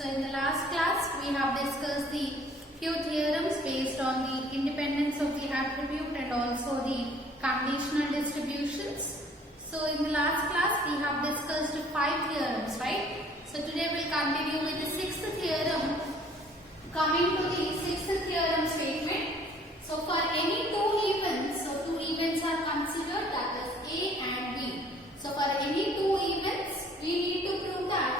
So in the last class we have discussed the few theorems based on the independence of the attribute and also the conditional distributions. So in the last class we have discussed 5 theorems, right? So today we will continue with the 6th theorem. Coming to the 6th theorem statement. So for any two events, so two events are considered, that is A and B. So for any two events, we need to prove that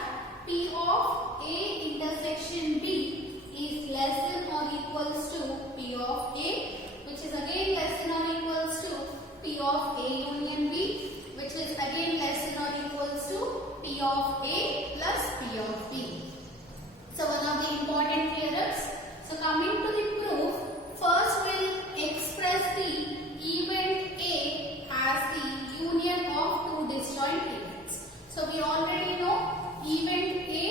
P of A intersection B is less than or equals to P of A, which is again less than or equals to P of A union B, which is again less than or equals to P of A plus P of B. So one of the important theorems. So coming to the proof, first we'll express the event A as the union of two disjoint events. So we already know event A.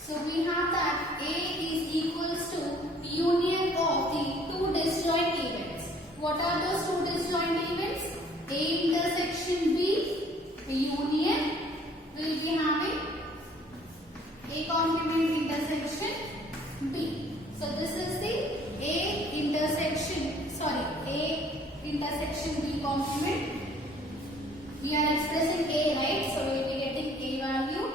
So we have that A is equals to union of the two disjoint events. What are those two disjoint events? A intersection B union will be having A complement intersection B. So this is the A intersection B complement. We are expressing A, right? So we will be getting A value.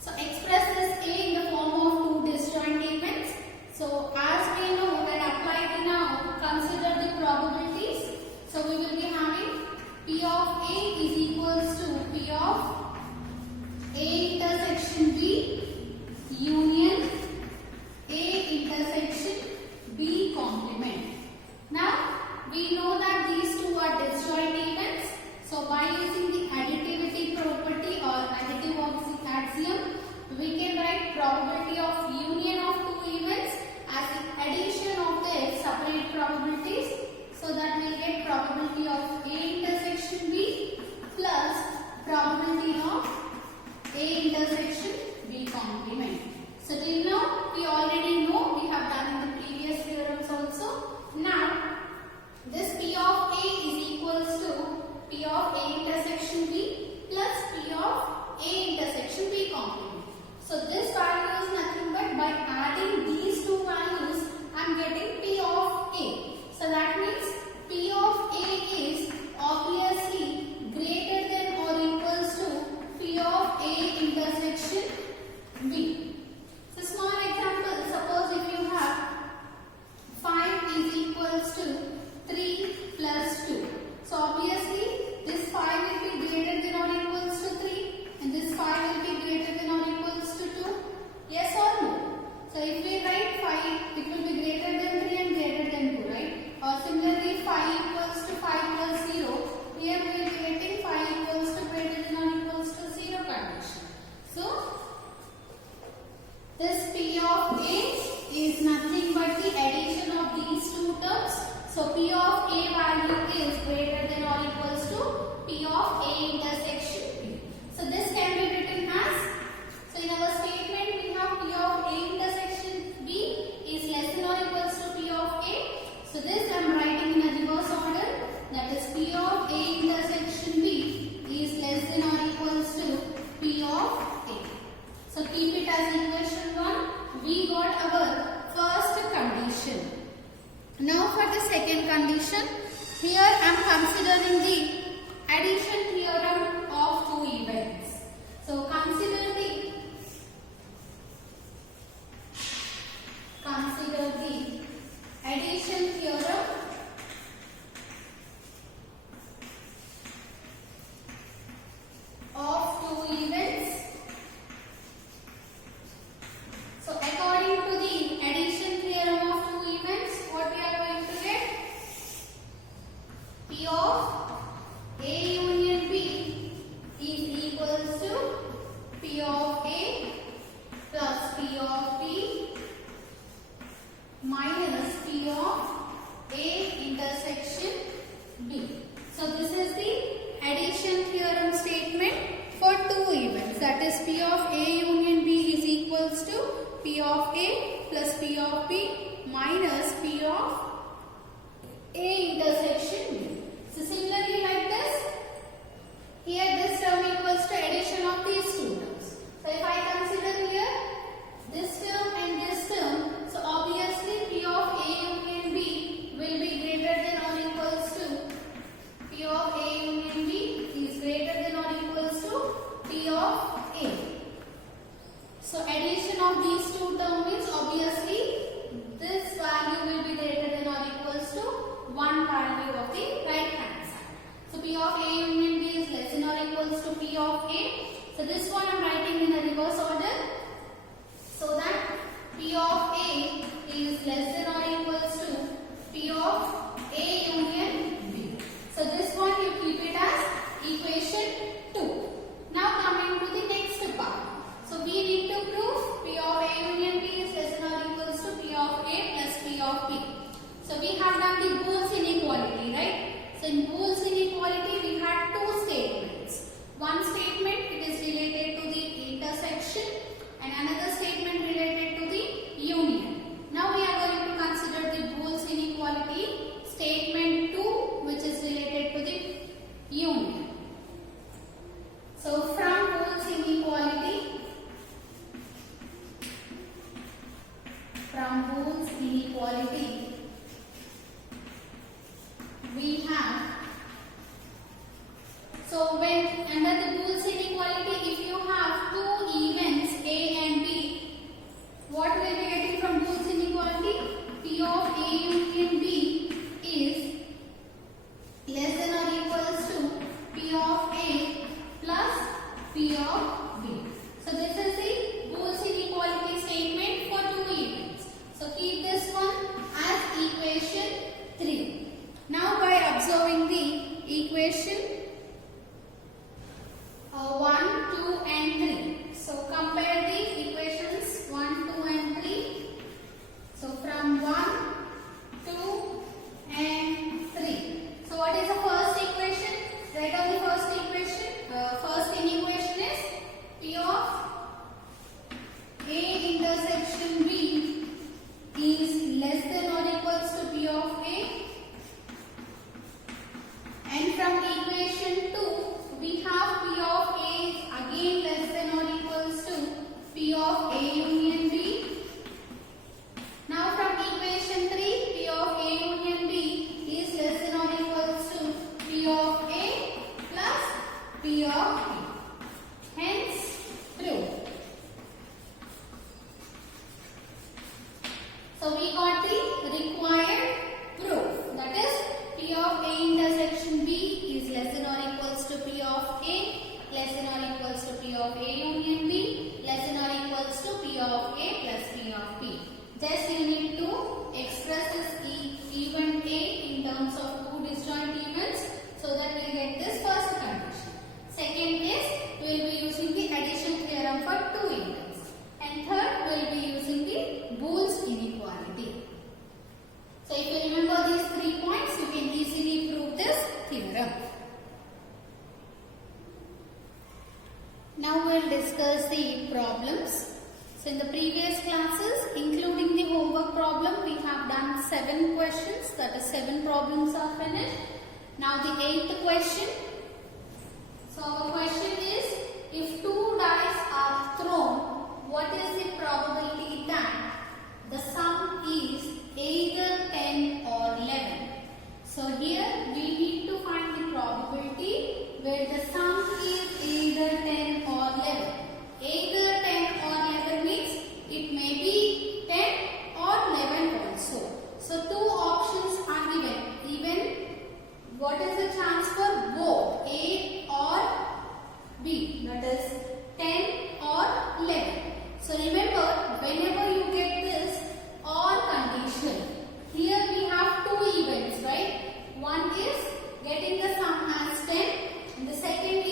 So express this A in the form of two disjoint events. So as we know, when applied now, consider the probabilities. So we will be having P of A is equals to P of A intersection B union A intersection B complement. Now we know that these two are disjoint events. So by using the additivity property or additive axiom, we can write probability of union of two events as the addition of their separate probabilities. So that we will get probability of A intersection B plus probability of A intersection B complement. So till now we already know, we have done in the previous theorems also. Now this P of A is equals to P of A intersection B plus P of A intersection B complement. So this value is nothing but by adding these two values I am getting P of A. So that means P of A is obviously greater than or equals to P of A intersection B. So small example, suppose if you have 5 is equals to 3 plus 2. So obviously this 5 will be greater than or equals to 3 and this 5 will be greater than or equals to 2. Yes or no? So if we write 5, it will be greater than 3 and greater than 2, right? Or similarly 5 equals to 5 plus 0. Here we will be getting 5 equals to greater than or equals to 0 condition. So this P of A is nothing but the addition of these two terms. So P of A value is greater than or equals to P of A intersection B. So this can be written as, so in our statement we have P of A intersection B is less than or equals to P of A. So this I am writing in a reverse order, that is P of A intersection B is less than or equals to P of A. So keep it as equation 1. We got our first condition. Now for the second condition, here I am considering the addition theorem of two events. So consider the addition theorem of two events. So according to the addition theorem of two events, what we are going to get? P of A union B is equals to P of A union B is less than or equals to P of A. So this one I am writing in a reverse order. So that P of A is less than or equals to P of A union B. So this one you keep it as equation 2. Now coming to the next part. So we need to prove P of A union B is less than or equals to P of A plus P of B. So we have done the Boole's inequality, right? So in Boole's inequality we had two statements. One statement it is related to the intersection and another statement related to the union. Now we are going to consider the Boole's inequality statement 2 which is related to the union. So from Boole's inequality, we have, so when under the Boole's inequality, if you have two events A and B, what we will be getting from Boole's inequality? P of A union B is less than or equals to P of A plus P of B. So this is the Boole's inequality statement for two events. So keep this one as equation 3. Now by observing the equation 1, 2 and 3. So compare the equations 1, 2 and 3. So from 1, 2 and 3. So what is the first equation? Write down the first equation. First inequation is P of A intersection B is less than or equals to P of A. And from equation 2, we have P of A is again less than or equals to P of A union B. Now from equation 3, P of A union B is less than or equals to P of A plus P of B. Hence, proved. So we got the required proof. That is, P of A intersection B is less than or equals to P of A, less than or equals to P of A union B, less than or equals to P of A plus P of B. Just you need to express this event A in terms of two disjoint events so that we get this first condition. Second is we will be using the addition theorem for two events. And third we will be using the Boole's inequality. So if you remember these 3 points, you can easily prove this theorem. Now we will discuss the problems. So in the previous classes, including the homework problem, we have done 7 questions. That is 7 problems are finished. Now the 8th question. So our question is, if 2 dice are thrown, what is the probability that the sum is either 10 or 11? So here we need to find the probability where the sum is either 10 or 11. Either 10 or 11 means it may be 10 or 11 also. So two options are given. Even what is the chance for both A or B? That is 10 or 11. So remember, whenever you get this or condition, here we have two events, right? One is getting the sum as 10 and the second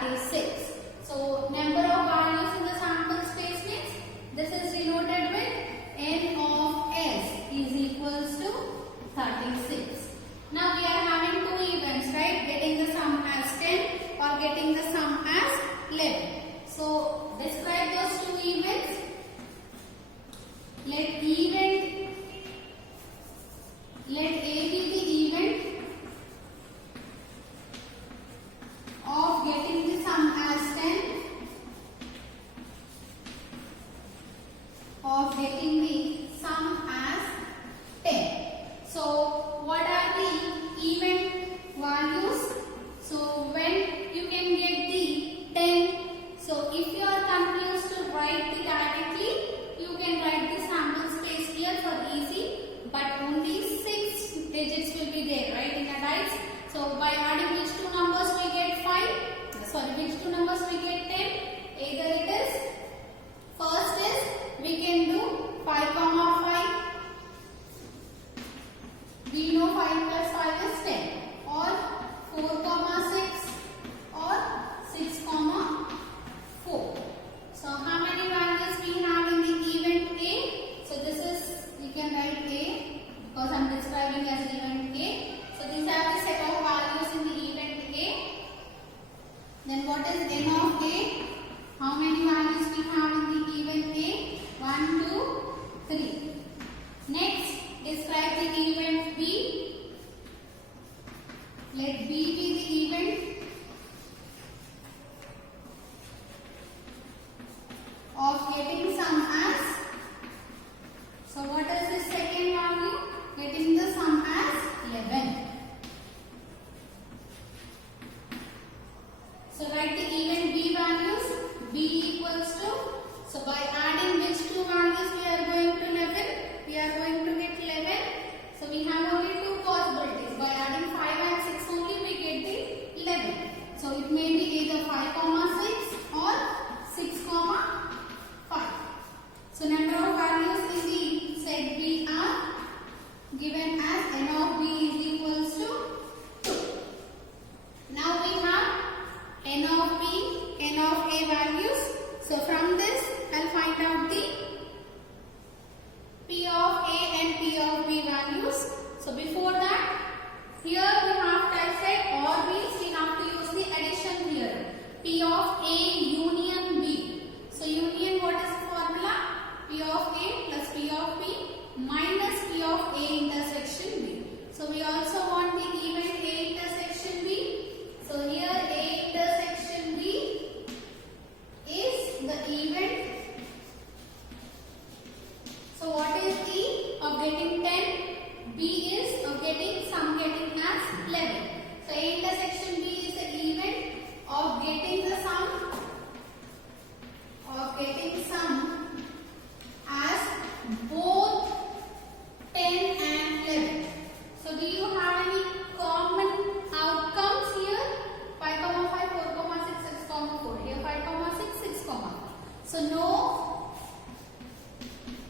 36. So number of values in the sample space means this is denoted with n of s is equals to 36. Now we are having two events, right? Getting the sum as 10 or getting the sum as 11. So describe those two events. Let A be the event of getting the sum as 10, of getting the sum as 10. So what are the event values? So when you can get the 10, so if you are confused to write it directly, you can write the sample space here for easy, but only 6 digits will be there, right, in a dice. So by adding which two numbers we get 5, sorry, which two numbers we get 10, either it is, first is we can do 5 comma 5, we know 5 plus 5 is 10, or 4 comma 6, or 6 comma 4. So how many values we have in the event A? So this is, you can write A because I am describing as event A. So these are the set of values in the event A. Then what is n of A? How many values we have in the event A? 1, 2, 3. Next, describe the event B. Let B be the event of getting sum as, so what is the second value? Getting the sum as 11. So write the event B values. B equals to, so by adding which two values we are going to 11? We are going to get 11. So we have only two possibilities. By adding 5 and 6 only we get the 11. So it may be either 5 comma 6 or 6 comma 5. So number of values in the set B are given as n of B is equals to 2. Now we have n of B, n of A values. So from this I'll find out the P of A and P of B values. So before that, here we have to say or means we have to use the addition theorem. P of A union B. So union, what is the formula? P of A plus P of B minus P of A intersection B. So we also want the event A intersection B. So here A intersection B is the event. So what is E of getting 10? B is of getting sum getting as 11. So A intersection B is the event of getting the sum as both 10 and 11. So do you have any common outcomes here? 5 comma 5, 4 comma 6, 6 comma 4. Here 5 comma 6, 6 comma 4. So no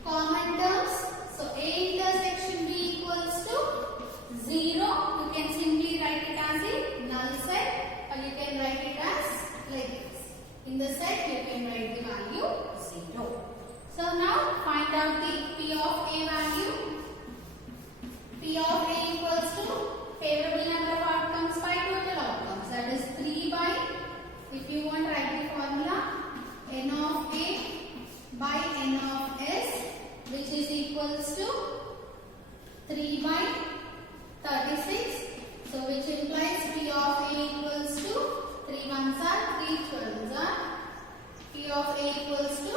common terms. So A intersection B equals to 0. You can simply write it as a null set, or you can write it as like this. In the set you can write the value 0. So now find out the P of A value. P of A equals to favorable number of outcomes by total outcomes. That is 3 by, if you want, write the formula, n of A by n of S, which is equals to 3 by 36. So which implies P of A equals to 3 ones are 3 12s are. P of A equals to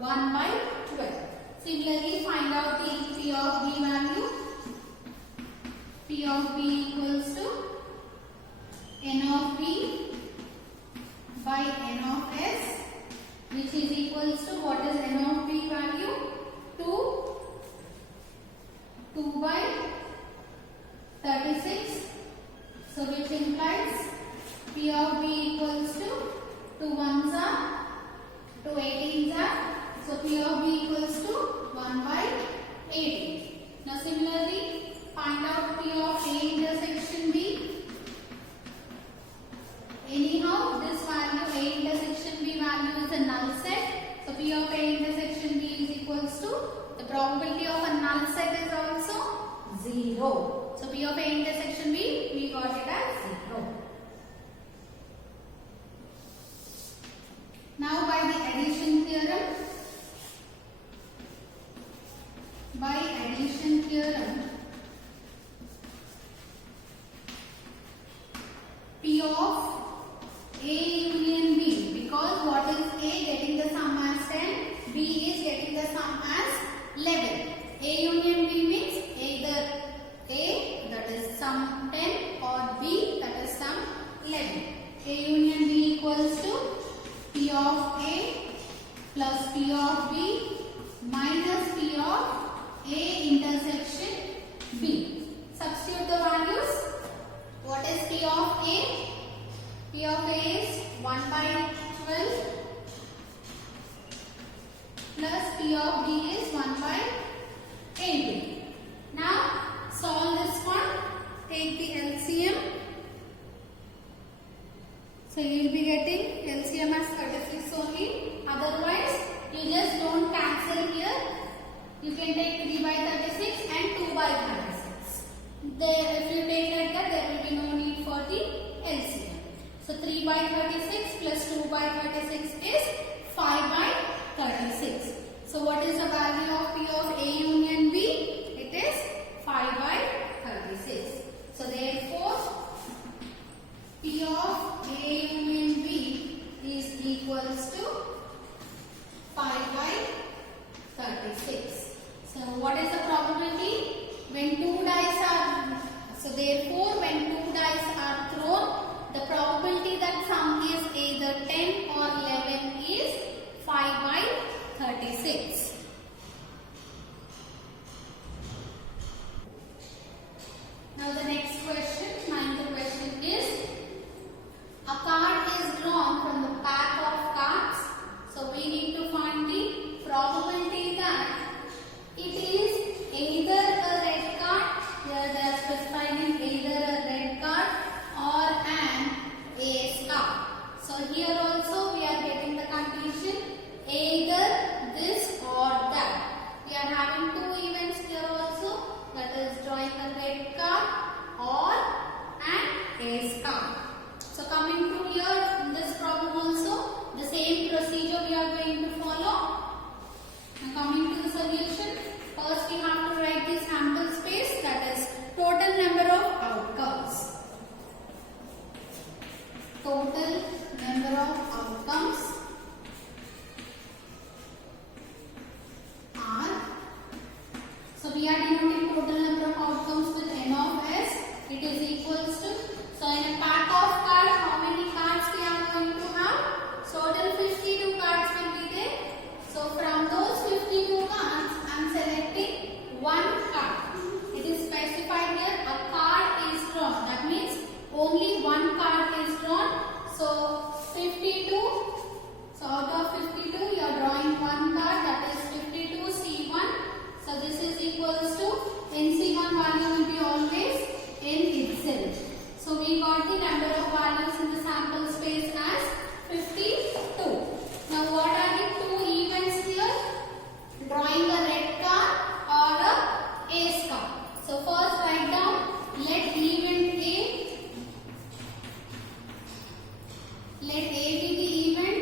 1 by 12. Similarly, find out the P of B value. P of B equals to n of B by n of S, which is equals to, what is n of B value? 2 by 36. So which implies P of B equals to 2 ones are 2 18s are. So P of B equals to 1 by 18. Now similarly, find out P of A intersection B. Anyhow, this value probability of a null set is also 0. So P of A intersection B, we got it as 0. Now by the addition theorem, P of A union B, because what is A getting the sum as 10, B is getting the sum as 11. A union B means either A, that is sum 10, or B, that is sum 11. A union B equals to P of A plus P of B minus P of A intersection B. Substitute the values. What is P of A? P of A is 1 by 12 plus P of B is 1 by 18. Now solve this one. Take the LCM. So you will be getting LCM as 36 only. Otherwise, you just don't cancel here. You can take 3 by 36 and 2 by 36. If you take like that, there will be no need for the LCM. So 3 by 36 plus 2 by 36 is 5 by 36. So what is the value of P of A union B? It is 5 by 36. So therefore, P of A union B is equals to 5 by 36. So what is the probability? When two dice are, so therefore when two dice are thrown, the probability that sum is either 10 or 11 is 5 by 36. Now the next question, ninth question is, a card is drawn from the pack of cards. So we need to find the probability that it is either a red card, here they are specifying either a red card or an ace card. So here also we are getting the condition either this or that. We are having two events here also, that is drawing a red card or an ace card. So coming to here in this problem also, the same procedure we are going to follow. Now coming to the solution, first we have to write the sample space, that is total number of outcomes. Total number of outcomes are, so we are denoting total number of outcomes with N of S. It is equals to, so in a pack of cards, how many cards we are going to have? So total 52 cards will be there. So from those 52 cards, I am selecting one card. It is specified here, a card is drawn. That means only one card is drawn. So 52. So out of 52, you are drawing one card, that is 52 C1. So this is equals to NC1 value will be always in itself. So we got the number of values in the sample space as 52. Now what are the two events here? Drawing a red card or a ace card. So first write down, let event A, let A be the event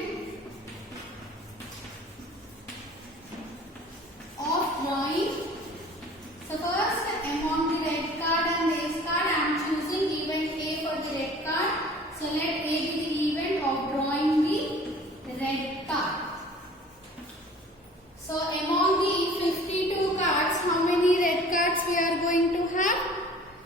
of drawing. So first among the red card and the ace card, I am choosing event A for the red card. So let A be the event of drawing the red card. So among the 52 cards, how many red cards we are going to have?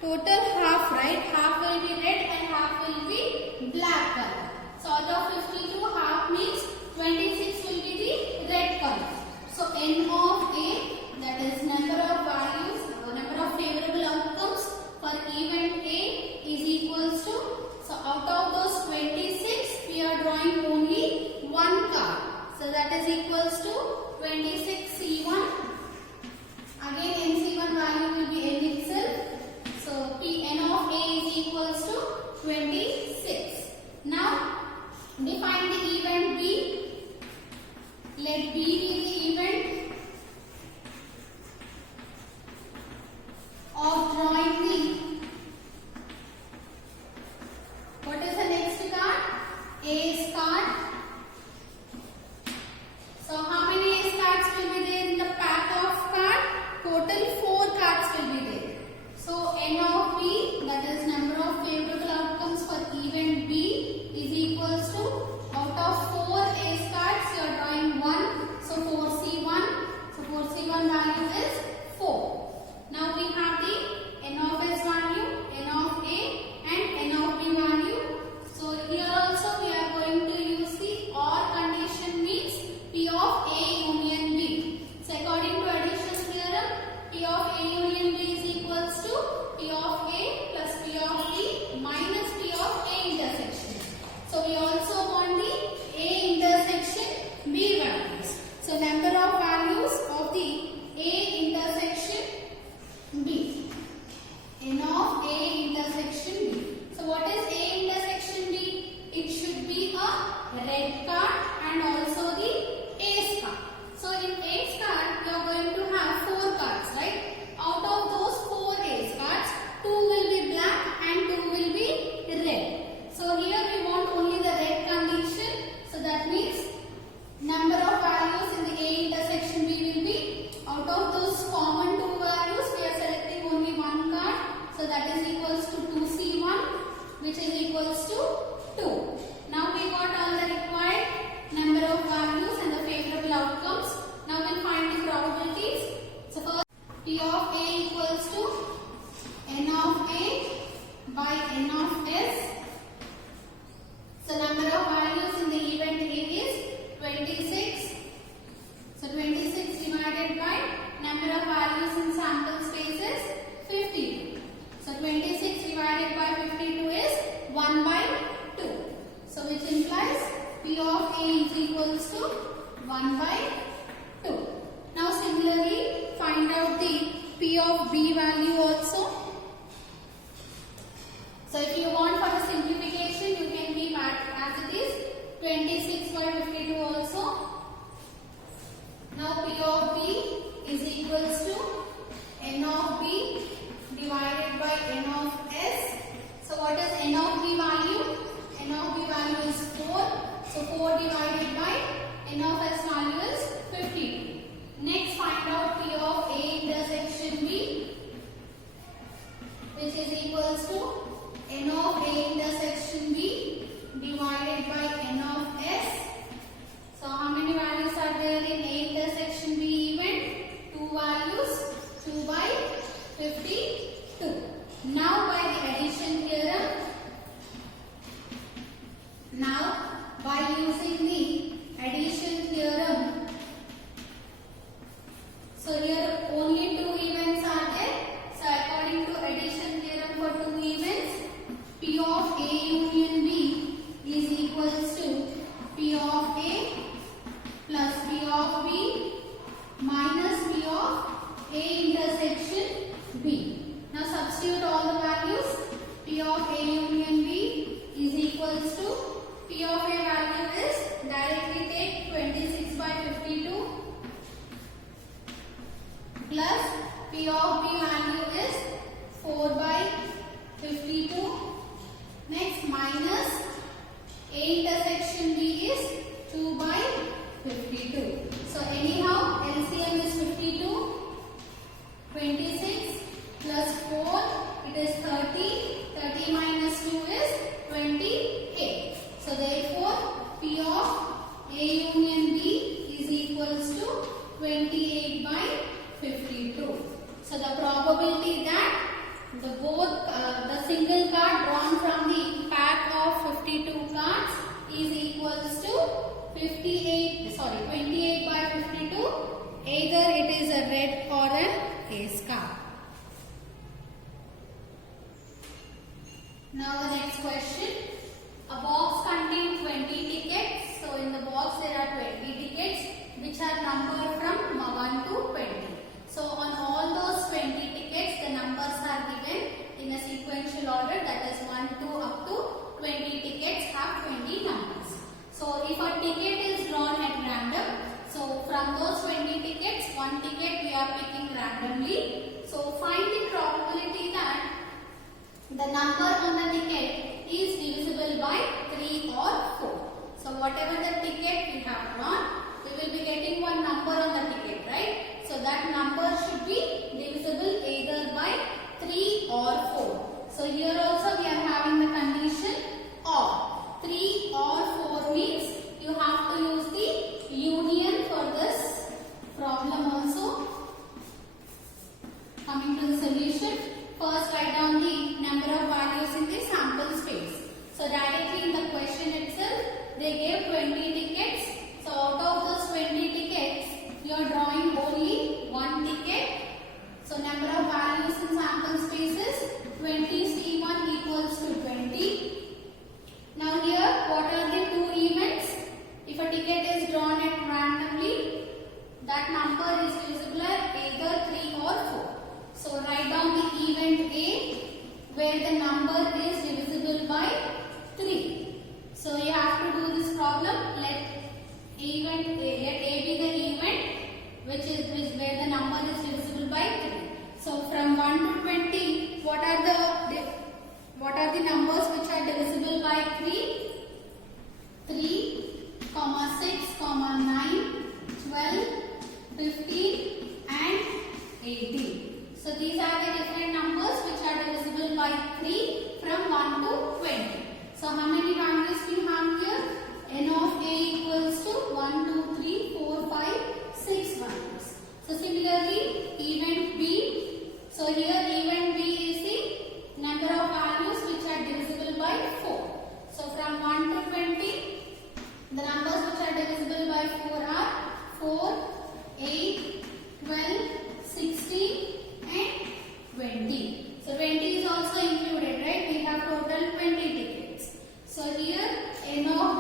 Total half, right? Half will be red and half will be black color. So out of 52, half means 26 will be the red color. So N of A, that is number of values or number of favorable outcomes for event A is equals to, so out of those 26, we are drawing only one card. So that is equals to 26 C1. Again NC1 value will be N itself. So N of A is equals to 26. Now define the event B. Let B be the event Ace card. So how many ace cards will be there in the pack of card? Total 4 cards will be there. So N of B, that is number of favorable outcomes for event B, is equals to, out of 4 ace cards you are drawing 1, so 4C1. So 4C1 value is 4. Now we have the N of S value, N of A and N of B value. So here also we are going to use the OR condition, means P of A union B. So according to addition theorem, P of A union B is equals to P of A plus P of B minus P of A intersection. So we also want the A intersection B values. So number of values of the A intersection B. N of A intersection B. So what is A intersection B? It should be a red card and also the ace card. So in ace card we are going to have 4 cards, right? Out of those 4 ace cards, 2 will be black and 2 will be red. So here we want only the red condition. So that means number of values in the A intersection B will be, out of those common 2 values we are selecting only 1 card. So that is equals to 2C1, which is equals to 2. Now we got all the required number of values and the favorable outcomes. Now we'll find the probabilities. So first, P of A equals to N of A by N of S. So number of values in the event A is 26. So 26 divided by number of values in sample space is 52. So 26 divided by 52 is 1 by 2. So which implies P of A is equals to 1 by 2. Now similarly find out the P of B value also. So if you want for the simplification, you can keep as it is 26 by 52 also. Now P of B is equals to N of B divided by N of S. So what is N of B value? N of B value is 4. So 4 divided by N of S value is 52. Next find out P of A intersection B, which is equals to N of A intersection B divided by N of S. So how many values are there in A intersection B event? 2 values, 2 by 52. Now by the addition theorem, by using the addition theorem, so here only 2 events are there. So according to addition theorem for 2 events, P of A union B is equals to P of A plus P of B minus P of A intersection B. Now substitute all the values. P of A union B is equals to, P of A value is, directly take 26 by 52 plus P of B value is 4 by 52. Next minus A intersection B is 2 by 52. So anyhow LCM is 52. 26 plus 4, it is 30. 30 minus 2 is 28. So therefore P of A union B is equals to 28 by 52. So the probability that the single card drawn from the pack of 52 cards is equals to 28 by 52. Either it is a red or an ace card. Now the next question. A box contains 20 tickets. So in the box there are 20 tickets which are numbered from 1 to 20. So on all those 20 tickets the numbers are given in a sequential order, that is 1 to up to 20 tickets have 20 numbers. So if a ticket is drawn at random, so from those 20 tickets, 1 ticket we are picking randomly. So find the probability that the number on the ticket is divisible by 3 or 4.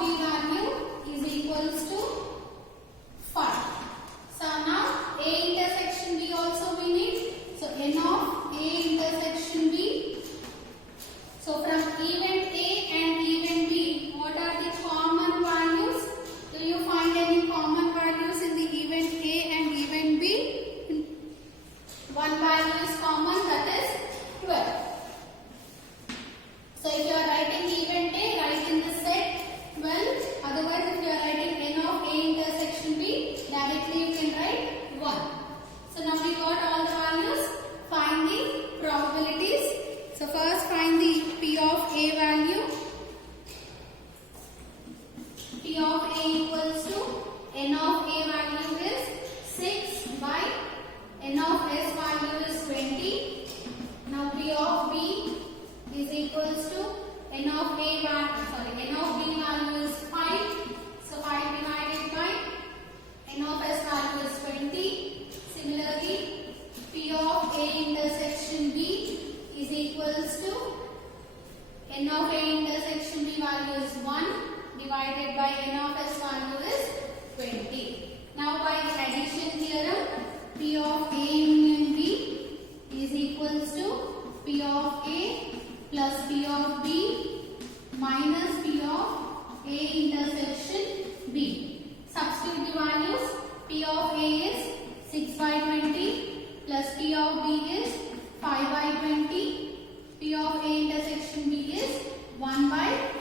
B value is equals to 5. So now A intersection B also we need. So n of A intersection B. So from event A and event B, what are the common values? Do you find any common values in the event A and event B? One value is common, that is 12. So if you are writing event A, write in the set 12. Otherwise, if you are writing n of A intersection B, directly you can write 1. So now we got all the values. Find the probabilities. So first find the P of A value. P of A equals to n of A value is 6 by n of S value is 20. Now P of B is equals to n of B value is 5. So 5 divided by n of S value is 20. Similarly, P of A intersection B is equals to n of A intersection B value is 1 divided by n of S value is 20. Now by addition theorem, P of A union B is equals to P of A plus P of B minus P of A intersection B. Substitute the values. P of A is 6 by 20 plus P of B is 5 by 20. P of A intersection B is 1 by